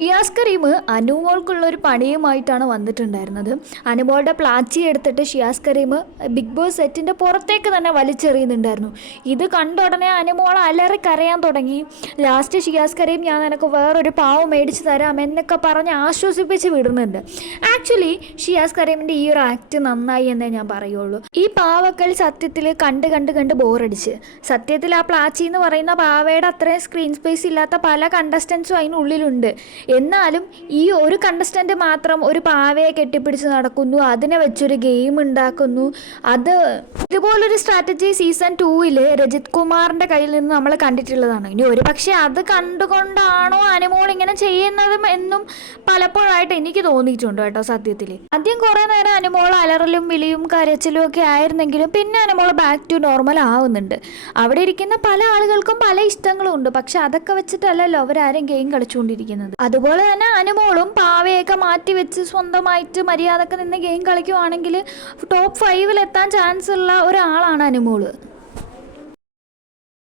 ഷിയാസ് കരീം അനുമോൾക്കുള്ള ഒരു പണിയുമായിട്ടാണ് വന്നിട്ടുണ്ടായിരുന്നത്. അനുമോളുടെ പ്ലാച്ചി എടുത്തിട്ട് ഷിയാസ് കരീം ബിഗ് ബോസ് സെറ്റിൻ്റെ പുറത്തേക്ക് തന്നെ വലിച്ചെറിയുന്നുണ്ടായിരുന്നു. ഇത് കണ്ട ഉടനെ അനുമോൾ അലറി കരയാൻ തുടങ്ങി. ലാസ്റ്റ് ഷിയാസ് കരീം ഞാൻ നിനക്ക് വേറൊരു പാവ മേടിച്ച് തരാം എന്നൊക്കെ പറഞ്ഞ് ആശ്വസിപ്പിച്ച് വിടുന്നുണ്ട്. ആക്ച്വലി ഷിയാസ് കരീമിൻ്റെ ഈ ഒരു ആക്ട് നന്നായി എന്നേ ഞാൻ പറയുള്ളൂ. ഈ പാവക്കൾ സത്യത്തിൽ കണ്ട് കണ്ട് കണ്ട് ബോറടിച്ച്. സത്യത്തിൽ ആ പ്ലാച്ചി എന്ന് പറയുന്ന പാവയുടെ അത്രയും സ്ക്രീൻ സ്പേസ് ഇല്ലാത്ത പല കണ്ടസ്റ്റൻസും അതിനുള്ളിലുണ്ട്. എന്നാലും ഈ ഒരു കണ്ടസ്റ്റൻ്റ് മാത്രം ഒരു പാവയെ കെട്ടിപ്പിടിച്ച് നടക്കുന്നു, അതിനെ വെച്ചൊരു ഗെയിം ഉണ്ടാക്കുന്നു. ഇതുപോലൊരു സ്ട്രാറ്റജി സീസൺ 2 രജിത് കുമാറിൻ്റെ കയ്യിൽ നിന്ന് നമ്മൾ കണ്ടിട്ടുള്ളതാണ്. ഇനി ഒരു പക്ഷേ അത് കണ്ടുകൊണ്ടാണോ അനുമോൾ ഇങ്ങനെ ചെയ്യുന്നതും എന്നും പലപ്പോഴായിട്ട് എനിക്ക് തോന്നിയിട്ടുണ്ട് കേട്ടോ. സത്യത്തിൽ ആദ്യം കുറേ നേരം അനുമോൾ അലറലും വിളിയും കരച്ചിലും ഒക്കെ ആയിരുന്നെങ്കിലും പിന്നെ അനുമോൾ ബാക്ക് ടു നോർമൽ ആവുന്നുണ്ട്. അവിടെ ഇരിക്കുന്ന പല ആളുകൾക്കും പല ഇഷ്ടങ്ങളും ഉണ്ട്. പക്ഷെ അതൊക്കെ വെച്ചിട്ടല്ലല്ലോ അവരാരും ഗെയിം കളിച്ചുകൊണ്ടിരിക്കുന്നത്. അതുപോലെ തന്നെ അനുമോളും പാവയൊക്കെ മാറ്റി വെച്ച് സ്വന്തമായിട്ട് മര്യാദക്ക് നിന്ന് ഗെയിം കളിക്കുവാണെങ്കിൽ ടോപ്പ് 5 എത്താൻ ചാൻസ് ഉള്ള ഒരാളാണ് അനുമോള്.